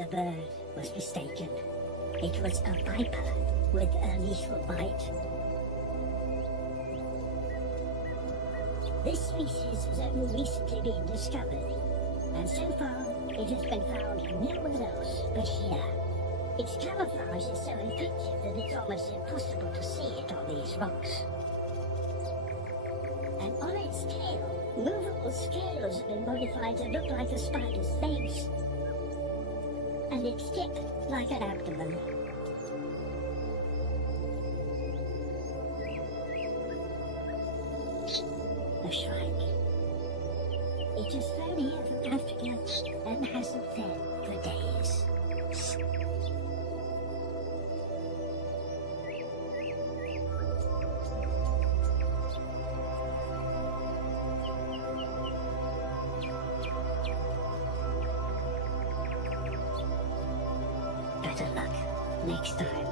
The bird was mistaken. It was a viper with a lethal bite. This species has only recently been discovered, and so far it has been found nowhere else but here. Its camouflage is so effective that it's almost impossible to see it on these rocks. And on its tail, movable scales have been modified to look like a spider's legs, and its tip like an abdomen. A shrike. It has flown here from Africa and hasn't fed for days. Better luck next time.